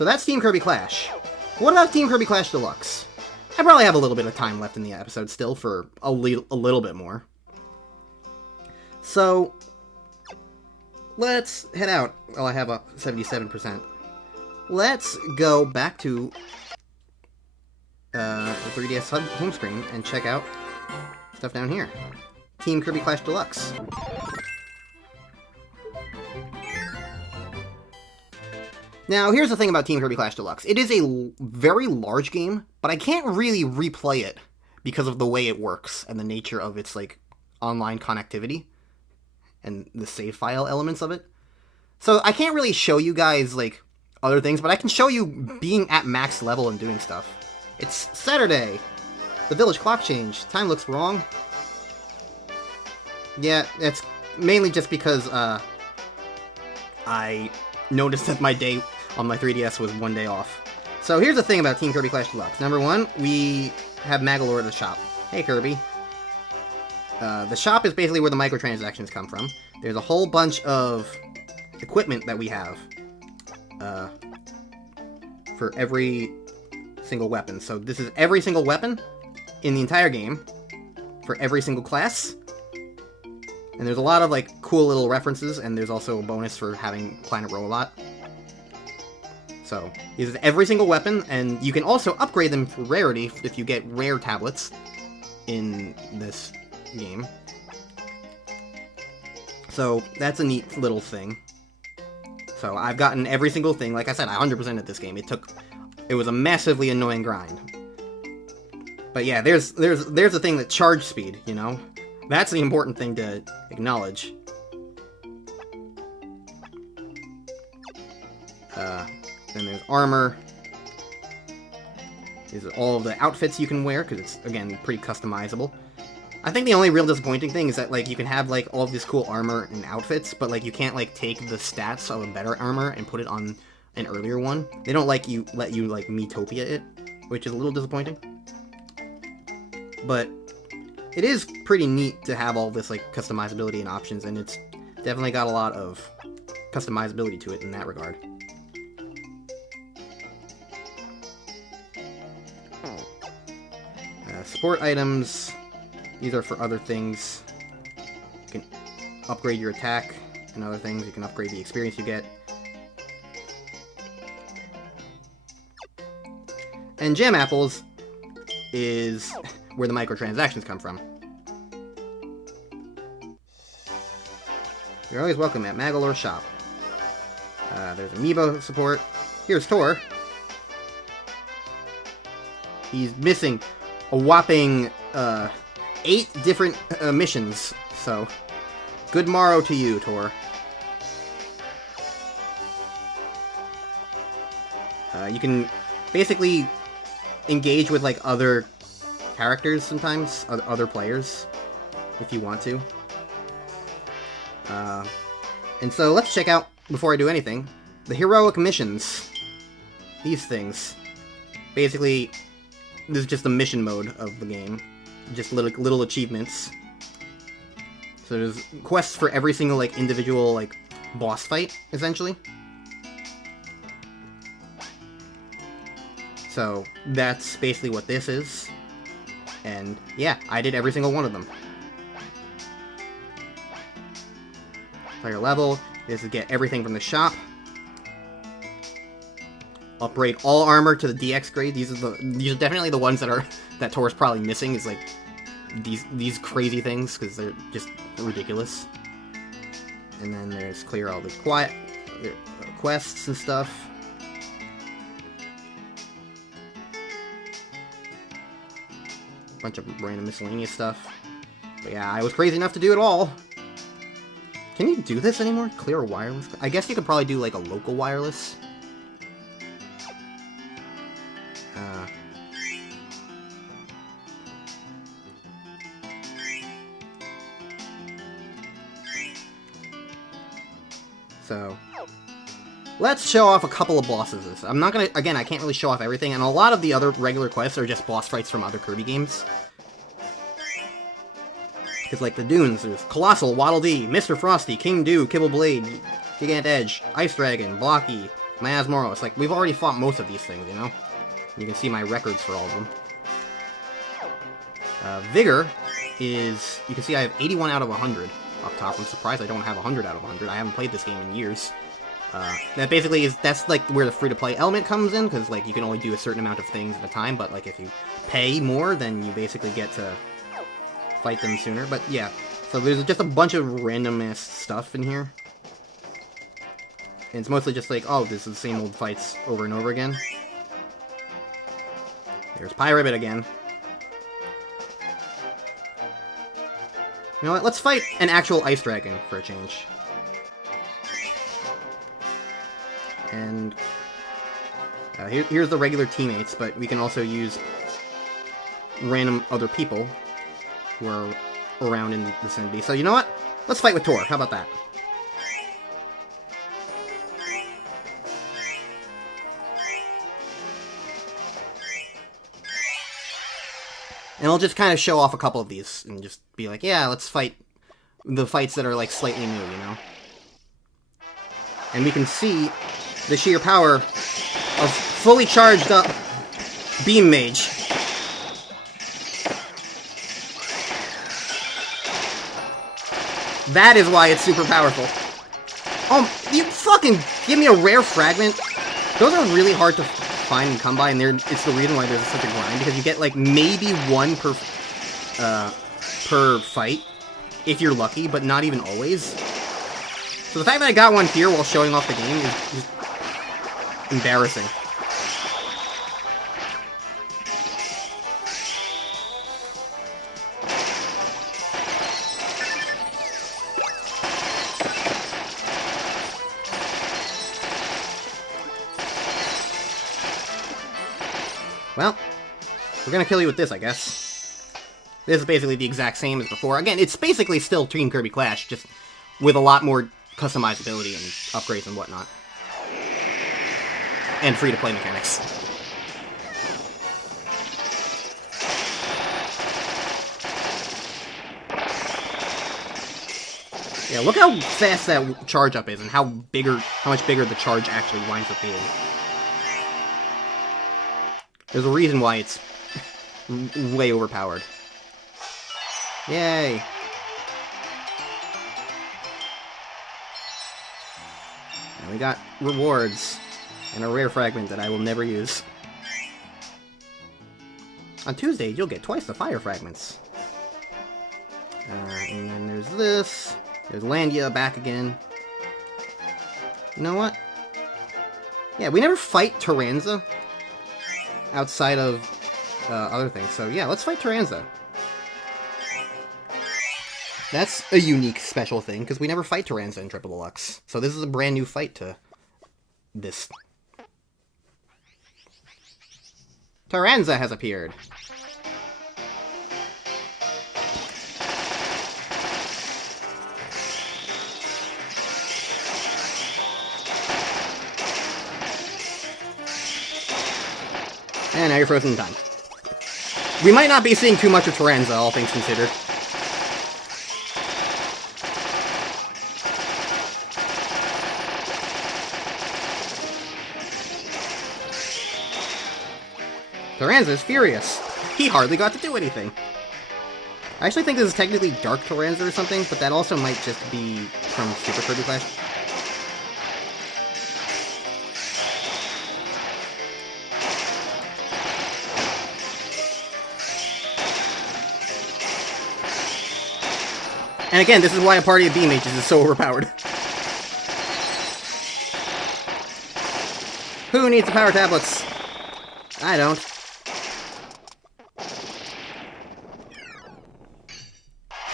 So that's Team Kirby Clash. What about Team Kirby Clash Deluxe? I probably have a little bit of time left in the episode still for a little bit more. So, let's head out. Well, I have a 77%. Let's go back to the 3DS home screen and check out stuff down here. Team Kirby Clash Deluxe. Now, here's the thing about Team Kirby Clash Deluxe. It is a very large game, but I can't really replay it because of the way it works and the nature of its, like, online connectivity and the save file elements of it. So I can't really show you guys, like, other things, but I can show you being at max level and doing stuff. It's Saturday. The village clock changed. Time looks wrong. Yeah, it's mainly just because, I noticed that my day on my 3DS was one day off. So here's the thing about Team Kirby Clash Deluxe. Number one, we have Magalore at the shop. Hey, Kirby. The shop is basically where the microtransactions come from. There's a whole bunch of equipment that we have for every single weapon. So this is every single weapon in the entire game for every single class. And there's a lot of, like, cool little references, and there's also a bonus for having Planet Robobot. So, this is every single weapon, and you can also upgrade them for rarity if you get rare tablets in this game. So, that's a neat little thing. So, I've gotten every single thing. Like I said, I 100%ed this game. It was a massively annoying grind. But yeah, there's the thing that charge speed, you know? That's the important thing to acknowledge. Then there's armor. These are all of the outfits you can wear, because it's, again, pretty customizable. I think the only real disappointing thing is that, like, you can have, like, all of this cool armor and outfits, but, like, you can't, like, take the stats of a better armor and put it on an earlier one. They don't let you, like, Miitopia it, which is a little disappointing. But it is pretty neat to have all this, like, customizability and options, and it's definitely got a lot of customizability to it in that regard. Support items, these are for other things. You can upgrade your attack and other things. You can upgrade the experience you get. And Gem Apples is where the microtransactions come from. You're always welcome at Magalore's shop. There's Amiibo support. Here's Tor. He's missing a whopping 8 different missions, so good morrow to you, Tor. You can basically engage with, like, other characters sometimes, other players, if you want to. And so let's check out, before I do anything, the heroic missions. These things. Basically, this is just the mission mode of the game. Just little achievements. So there's quests for every single, like, individual, like, boss fight, essentially. So that's basically what this is. And yeah, I did every single one of them. Player level. This is get everything from the shop. Upgrade all armor to the DX grade. These are definitely the ones that Tor's probably missing, is, like, these crazy things, because they're just ridiculous. And then there's clear all the quests and stuff. Bunch of random miscellaneous stuff. But yeah, I was crazy enough to do it all. Can you do this anymore? Clear wireless? I guess you could probably do, like, a local wireless. So, let's show off a couple of bosses. I'm not gonna, again, I can't really show off everything, and a lot of the other regular quests are just boss fights from other Kirby games. Because, like, the Dunes, there's Colossal, Waddle Dee, Mr. Frosty, King Dew, Kibble Blade, Gigant Edge, Ice Dragon, Blocky, Miles Morales. Like, we've already fought most of these things, you know? You can see my records for all of them. Vigor is... You can see I have 81 out of 100 up top. I'm surprised I don't have 100 out of 100. I haven't played this game in years. That basically is... That's, like, where the free-to-play element comes in, because, like, you can only do a certain amount of things at a time, but, like, if you pay more, then you basically get to fight them sooner. But, yeah. So there's just a bunch of random-ass stuff in here. And it's mostly just like, oh, this is the same old fights over and over again. There's Pyrabbit again. You know what? Let's fight an actual ice dragon for a change. And here's the regular teammates, but we can also use random other people who are around in the vicinity. So you know what? Let's fight with Tor. How about that? And I'll just kind of show off a couple of these and just be like, yeah, let's fight the fights that are, like, slightly new, you know? And we can see the sheer power of fully charged up Beam Mage. That is why it's super powerful. Oh, you fucking give me a rare fragment. Those are really hard to find and come by, and it's the reason why there's such a grind, because you get, like, maybe one per fight, if you're lucky, but not even always. So the fact that I got one here while showing off the game is just embarrassing. Well, we're gonna kill you with this, I guess. This is basically the exact same as before. Again, it's basically still Team Kirby Clash, just with a lot more customizability and upgrades and whatnot. And free-to-play mechanics. Yeah, look how fast that charge up is and how much bigger the charge actually winds up being. There's a reason why it's way overpowered. Yay! And we got rewards and a rare fragment that I will never use. On Tuesdays, you'll get twice the fire fragments. And then there's this. There's Landia back again. You know what? Yeah, we never fight Tyranza outside of other things. So yeah, let's fight Tyranza. That's a unique special thing, because we never fight Tyranza in Triple Deluxe. So this is a brand new fight to this. Tyranza has appeared. And now you're frozen in time. We might not be seeing too much of Tyranza, all things considered. Tyranza is furious. He hardly got to do anything. I actually think this is technically Dark Tyranza or something, but that also might just be from Super Kirby Clash. And again, this is why a party of Beam Mages is so overpowered. Who needs the power tablets? I don't.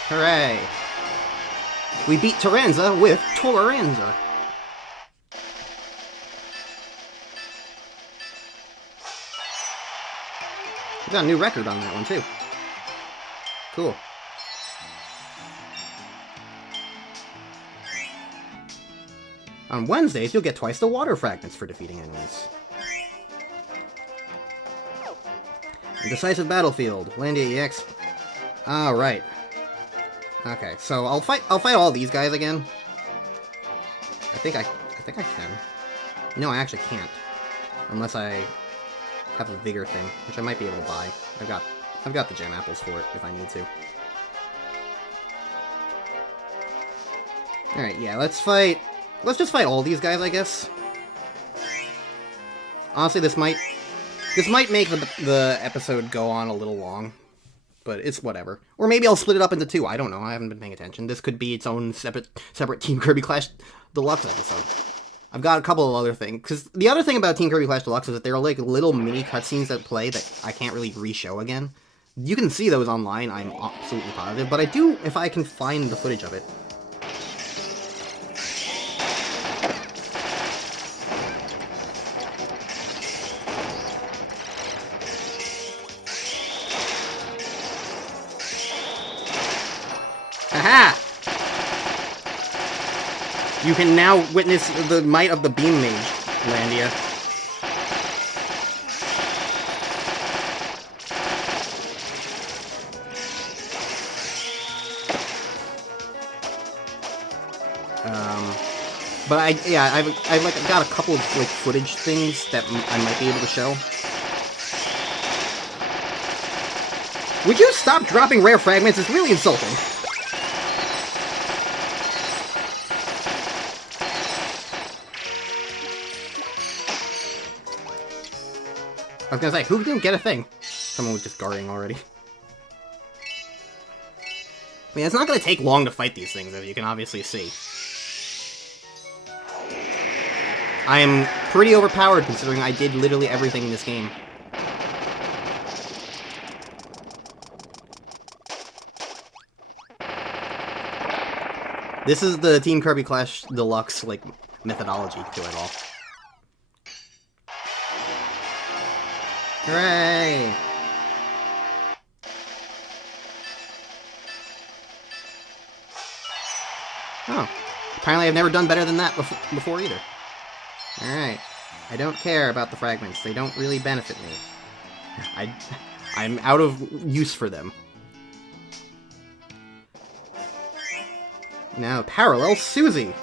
Hooray! We beat Tyranza with Toranza. We got a new record on that one, too. Cool. On Wednesdays, you'll get twice the water fragments for defeating enemies. Decisive Battlefield, Landia EX. Alright. Okay, so I'll fight all these guys again. I think I can. No, I actually can't. Unless I have a vigor thing, which I might be able to buy. I've got the gem apples for it if I need to. Alright, yeah, let's just fight all these guys, I guess. Honestly, this might make the episode go on a little long, but it's whatever. Or maybe I'll split it up into two. I don't know. I haven't been paying attention. This could be its own separate Team Kirby Clash Deluxe episode. I've got a couple of other things. Because the other thing about Team Kirby Clash Deluxe is that there are like little mini cutscenes that play that I can't really re-show again. You can see those online, I'm absolutely positive, but I do if I can find the footage of it. Aha! You can now witness the might of the Beam Mage, Landia. But I've like got a couple of like footage things that I might be able to show. Would you stop dropping rare fragments? It's really insulting. I was gonna say, who didn't get a thing? Someone was just guarding already. I mean, it's not gonna take long to fight these things, as you can obviously see. I am pretty overpowered, considering I did literally everything in this game. This is the Team Kirby Clash Deluxe, like, methodology to it all. Hooray! Oh. Apparently I've never done better than that before either. Alright. I don't care about the fragments. They don't really benefit me. I'm out of use for them. Now, parallel Susie!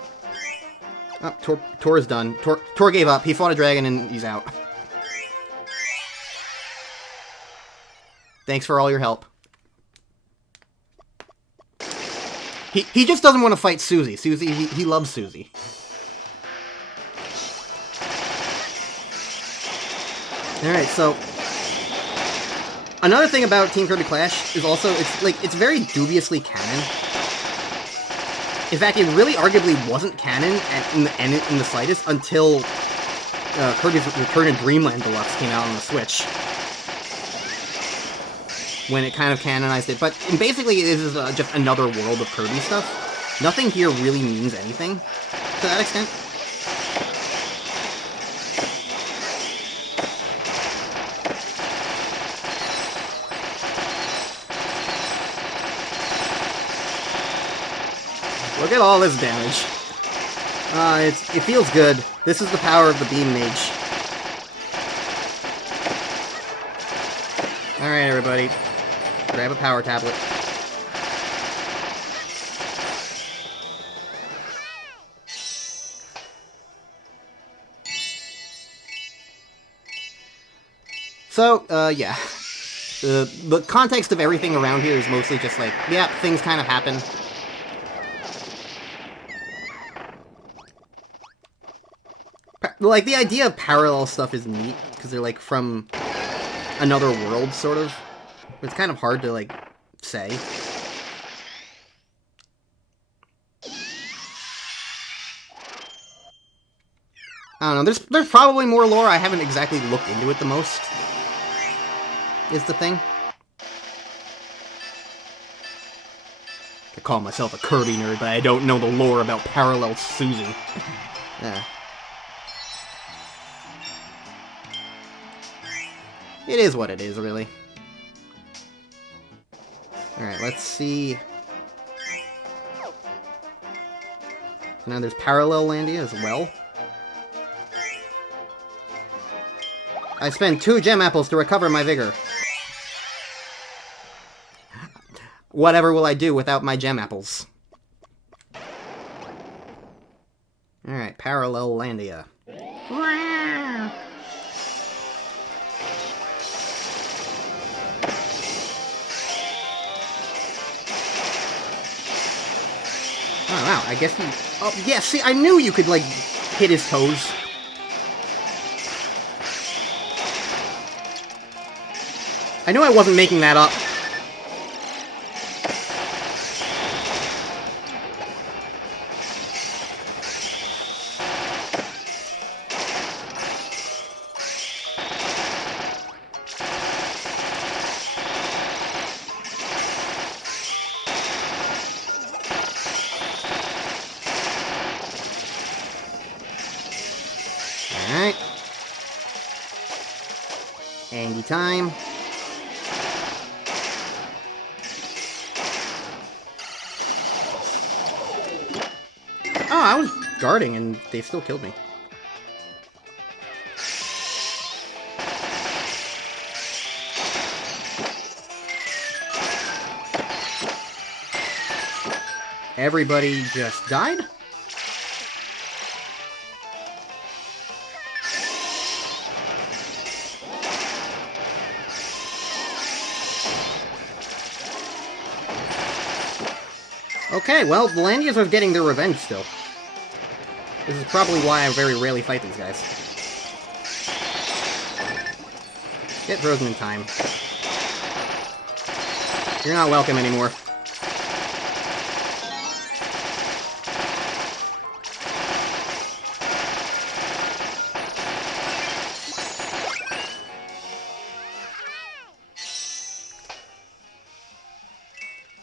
Oh, Tor is done. Tor gave up. He fought a dragon and he's out. Thanks for all your help. He just doesn't want to fight Susie. He loves Susie. Alright, so another thing about Team Kirby Clash is also it's very dubiously canon. In fact, it really arguably wasn't canon in the slightest until Kirby's Return to Dreamland Deluxe came out on the Switch. When it kind of canonized it. But basically, this is just another world of Kirby stuff. Nothing here really means anything to that extent. Look at all this damage. It feels good. This is the power of the Beam Mage. Alright, everybody. Grab a power tablet. So, yeah. The context of everything around here is mostly just like, yeah, things kind of happen. Like, the idea of parallel stuff is neat, because they're, like, from another world, sort of. It's kind of hard to, like, say. I don't know, there's probably more lore. I haven't exactly looked into it the most, is the thing. I call myself a Kirby nerd, but I don't know the lore about Parallel Susie. Yeah. It is what it is, really. Alright, let's see. So now there's Parallel Landia as well. I spent 2 gem apples to recover my vigor. Whatever will I do without my gem apples? Alright, Parallel Landia. Oh, wow, I guess he... Oh, yeah, see, I knew you could, like, hit his toes. I knew I wasn't making that up. Alright. Andy time. Oh, I was guarding and they still killed me. Everybody just died? Okay, well, the Landias are getting their revenge still. This is probably why I very rarely fight these guys. Get frozen in time. You're not welcome anymore.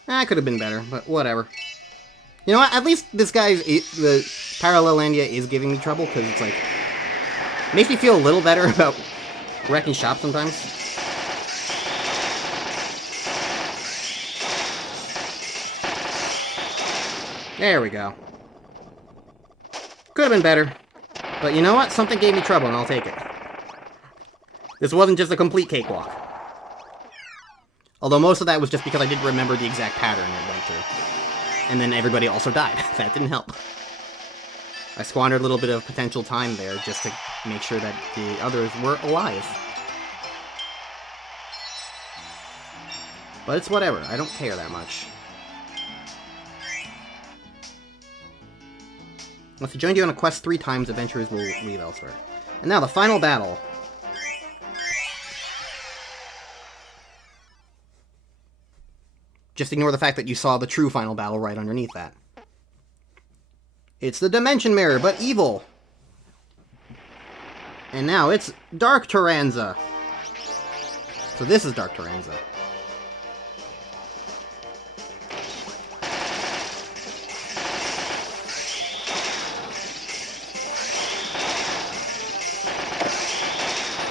That could have been better, but whatever. You know what? At least this guy's... the Parallelandia is giving me trouble, because it's like... makes me feel a little better about wrecking shop sometimes. There we go. Could have been better. But you know what? Something gave me trouble, and I'll take it. This wasn't just a complete cakewalk. Although most of that was just because I didn't remember the exact pattern it went through. And then everybody also died. That didn't help. I squandered a little bit of potential time there just to make sure that the others were alive. But it's whatever. I don't care that much. Once I joined you on a quest 3 times, adventurers will leave elsewhere. And now the final battle. Just ignore the fact that you saw the true final battle right underneath that. It's the Dimension Mirror, but evil. And now it's Dark Tyranza. So this is Dark Tyranza.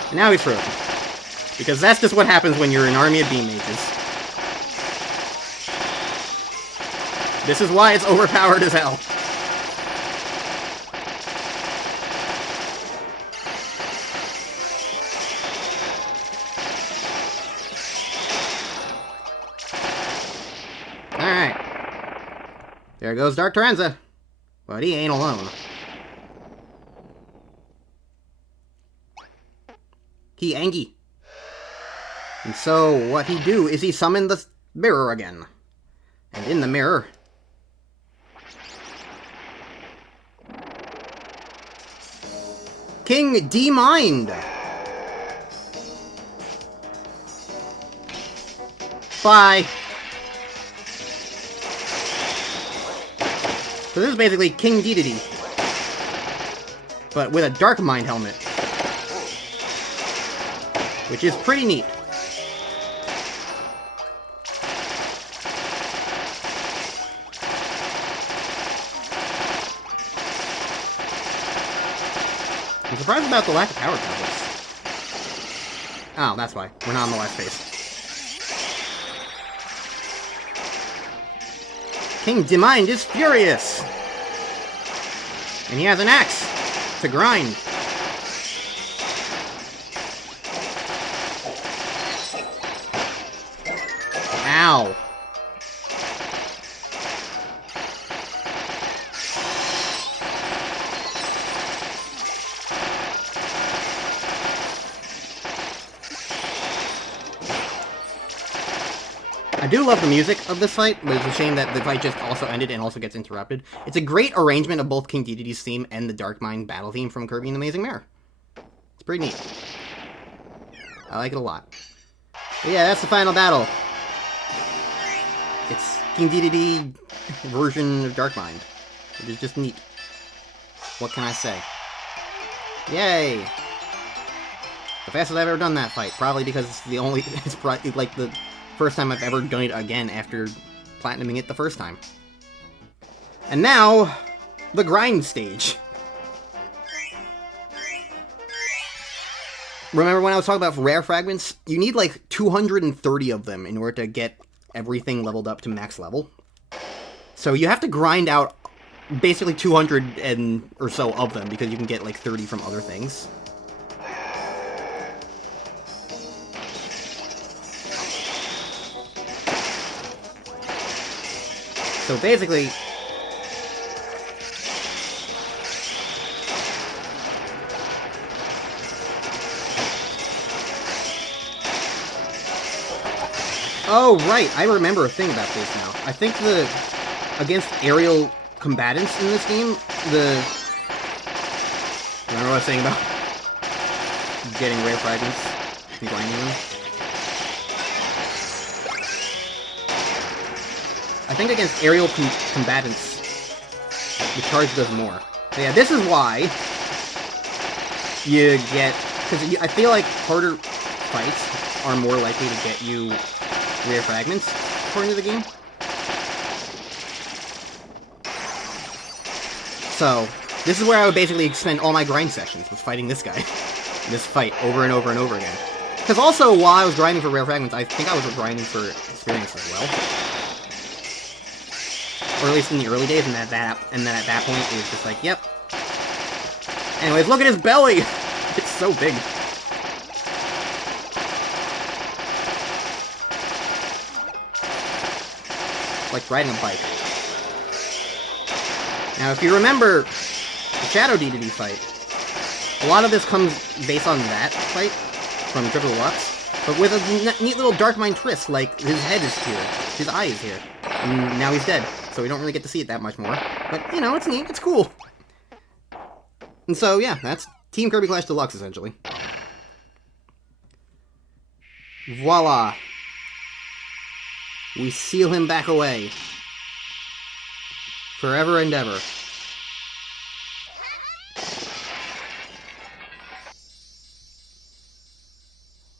And now he's frozen. Because that's just what happens when you're an army of beam mages. This is why it's overpowered as hell. Alright. There goes Dark Tyranza. But he ain't alone. He Angie. And so, what he do is he summon the mirror again. And in the mirror... King D-Mind! Bye! So this is basically King Dedede. But with a Dark Mind helmet. Which is pretty neat. I'm surprised about the lack of power combos. Oh, that's why. We're not on the last phase. King D-Mind is furious! And he has an axe to grind. Ow. I do love the music of this fight, but it's a shame that the fight just also ended and also gets interrupted. It's a great arrangement of both King Dedede's theme and the Dark Mind battle theme from Kirby and the Amazing Mirror. It's pretty neat. I like it a lot. But yeah, that's the final battle. It's King Dedede version of Dark Mind, which is just neat. What can I say? Yay! The fastest I've ever done that fight, probably because it's probably like the first time I've ever done it again after platinuming it the first time. And now, the grind stage. Remember when I was talking about rare fragments? You need like 230 of them in order to get everything leveled up to max level. So you have to grind out basically 200 or so of them because you can get like 30 from other things. So basically, oh right, I remember a thing about this now. I think against aerial combatants in this game, remember what I was saying about getting rare fragments and grinding them? I think against aerial combatants, the charge does more. So yeah, this is why you get... Because I feel like harder fights are more likely to get you rare fragments, according to the game. So, this is where I would basically spend all my grind sessions, was fighting this guy. This fight, over and over and over again. Because also, while I was grinding for rare fragments, I think I was grinding for experience as well. Or at least in the early days, and then at that point, it was just like, yep. Anyways, look at his belly! It's so big. It's like riding a bike. Now, if you remember the Shadow Dedede fight, a lot of this comes based on that fight from Kirby Deluxe, but with a neat little Dark Mind twist, like his head is here, his eye is here, and now he's dead. So we don't really get to see it that much more. But, you know, it's neat, it's cool. And so, yeah, that's Team Kirby Clash Deluxe, essentially. Voila! We seal him back away. Forever and ever.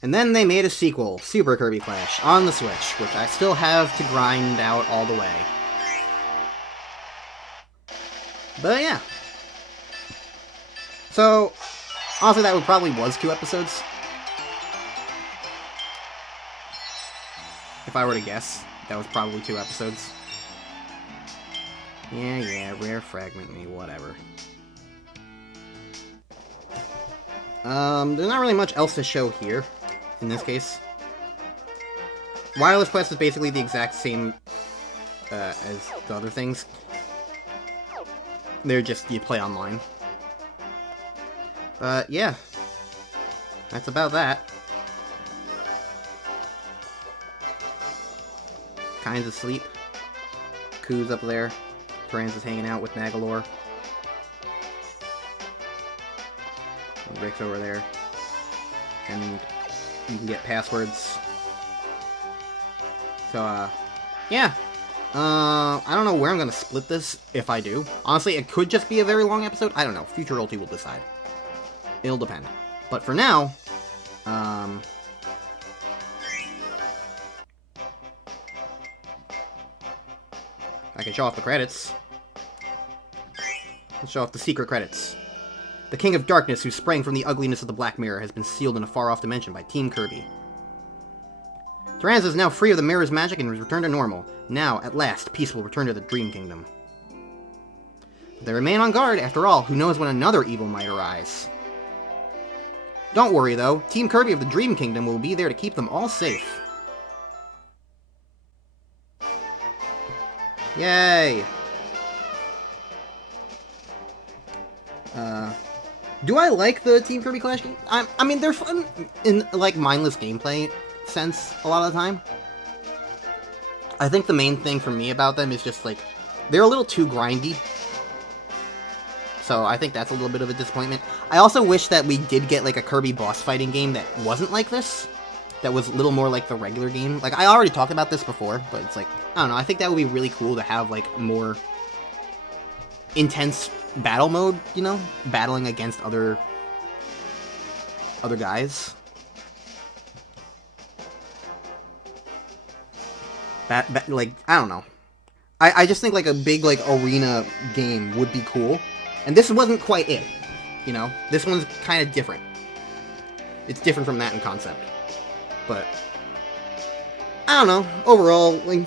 And then they made a sequel, Super Kirby Clash, on the Switch, which I still have to grind out all the way. But yeah. So, honestly, that probably was 2 episodes. If I were to guess, that was probably 2 episodes. Yeah, rare fragment me, whatever. There's not really much else to show here, in this case. Wireless Quest is basically the exact same as the other things. They're just, you play online. But, yeah. That's about that. Kinds asleep. Koo's up there. Franz is hanging out with Nagalore. And Rick's over there. And you can get passwords. So, yeah. I don't know where I'm gonna split this, if I do. Honestly, it could just be a very long episode. I don't know. Future Royalty will decide. It'll depend. But for now, I can show off the credits. Let's show off the secret credits. The King of Darkness, who sprang from the ugliness of the Black Mirror, has been sealed in a far-off dimension by Team Kirby. Franz is now free of the mirror's magic and has returned to normal. Now, at last, peace will return to the Dream Kingdom. But they remain on guard. After all, who knows when another evil might arise. Don't worry, though. Team Kirby of the Dream Kingdom will be there to keep them all safe. Yay! Do I like the Team Kirby Clash game? I mean, they're fun in, like, mindless gameplay sense a lot of the time. I think the main thing for me about them is just, like, they're a little too grindy. So I think that's a little bit of a disappointment. I also wish that we did get, like, a Kirby boss fighting game that wasn't like this. That was a little more like the regular game. Like, I already talked about this before, but it's like, I don't know, I think that would be really cool to have, like, more intense battle mode, you know? Battling against other guys. Like, I don't know. I just think, like, a big, like, arena game would be cool. And this wasn't quite it, you know? This one's kind of different. It's different from that in concept. But, I don't know. Overall, like,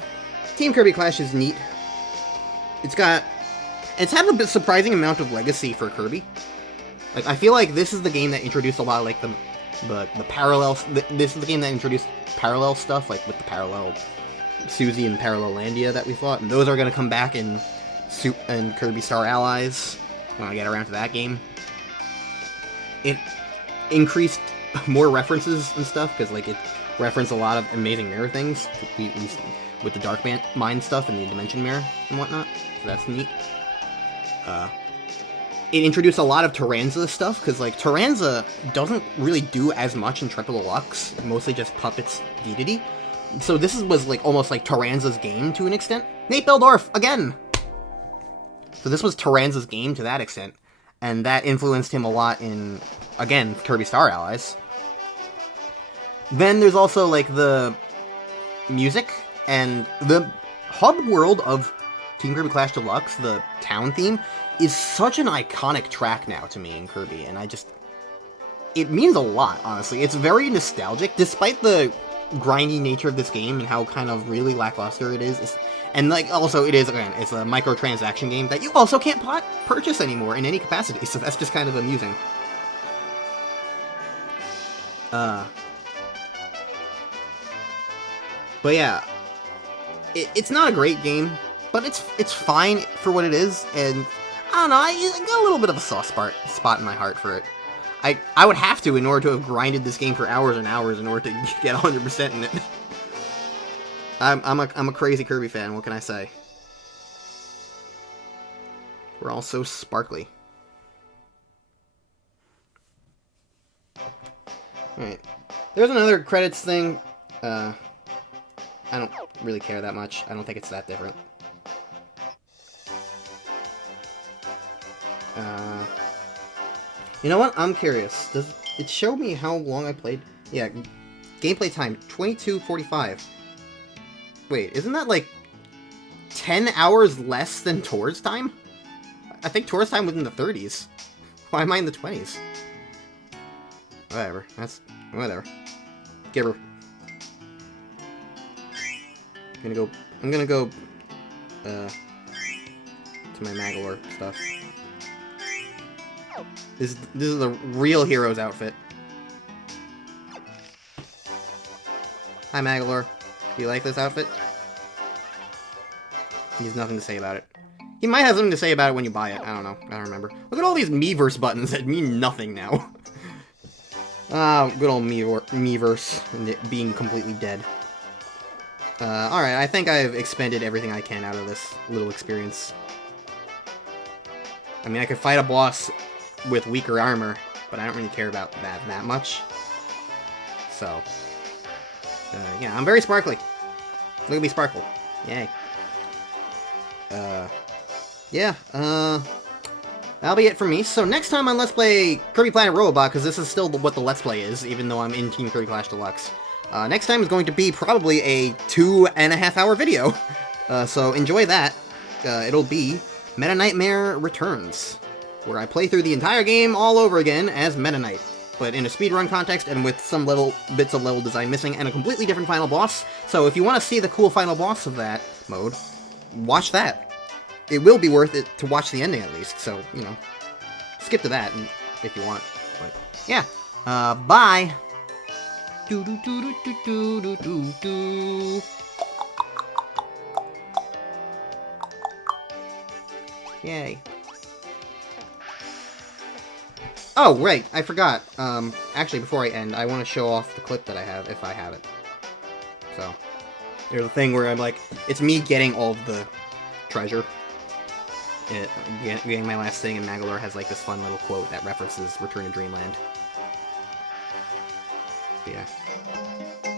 Team Kirby Clash is neat. It's had a surprising amount of legacy for Kirby. Like, I feel like this is the game that introduced a lot of, like, the parallels. This is the game that introduced parallel stuff, like, with the parallel Suzy and Parallelandia that we thought. And those are going to come back in Kirby Star Allies when I get around to that game. It increased more references and stuff, because, like, it referenced a lot of Amazing Mirror things, with the Dark Mind stuff and the Dimension Mirror and whatnot, so that's neat. It introduced a lot of Tyranza stuff, because, like, Tyranza doesn't really do as much in Triple Deluxe, mostly just puppets Dedede. So this was, like, almost like Tyranza's game to an extent. Nate Beldorf, again! So this was Tyranza's game to that extent, and that influenced him a lot in, again, Kirby Star Allies. Then there's also, like, the music, and the hub world of Team Kirby Clash Deluxe, the town theme, is such an iconic track now to me in Kirby, and it means a lot, honestly. It's very nostalgic, despite the grindy nature of this game and how kind of really lackluster it is. And, like, also, it is, again, it's a microtransaction game that you also can't purchase anymore in any capacity, so that's just kind of amusing. But yeah, it's not a great game, but it's fine for what it is, and I don't know, I got a little bit of a soft spot in my heart for it. I would have to in order to have grinded this game for hours and hours in order to get 100% in it. I'm a crazy Kirby fan, what can I say? We're all so sparkly. Alright. There's another credits thing. I don't really care that much. I don't think it's that different. You know what? I'm curious. Does it show me how long I played? Yeah, gameplay time, 22:45. Wait, isn't that like 10 hours less than Tor's time? I think Tor's time was in the 30s. Why am I in the 20s? Whatever. Whatever. Give her. I'm gonna go to my Magalore stuff. This is the real hero's outfit. Hi, Magalore. Do you like this outfit? He has nothing to say about it. He might have something to say about it when you buy it. I don't know. I don't remember. Look at all these Miiverse buttons that mean nothing now. Good old Miiverse and it being completely dead. Alright, I think I've expended everything I can out of this little experience. I mean, I could fight a boss with weaker armor, but I don't really care about that much. So, yeah, I'm very sparkly. Look at me sparkle. Yay. Yeah, that'll be it for me. So next time on Let's Play Kirby Planet Robobot, because this is still what the Let's Play is, even though I'm in Team Kirby Clash Deluxe. Next time is going to be probably a 2.5 hour video. So enjoy that. It'll be Meta Nightmare Returns, where I play through the entire game all over again as Meta Knight, but in a speedrun context and with some bits of level design missing and a completely different final boss. So if you want to see the cool final boss of that mode, watch that. It will be worth it to watch the ending at least, so, you know, skip to that if you want. But, yeah. Bye! Do do do do do do do do. Yay. Oh, right, I forgot. Actually, before I end, I want to show off the clip that I have, if I have it. So, There's a thing where I'm like, it's me getting all of the treasure. Getting my last thing, and Magolor has like this fun little quote that references Return to Dreamland. But yeah.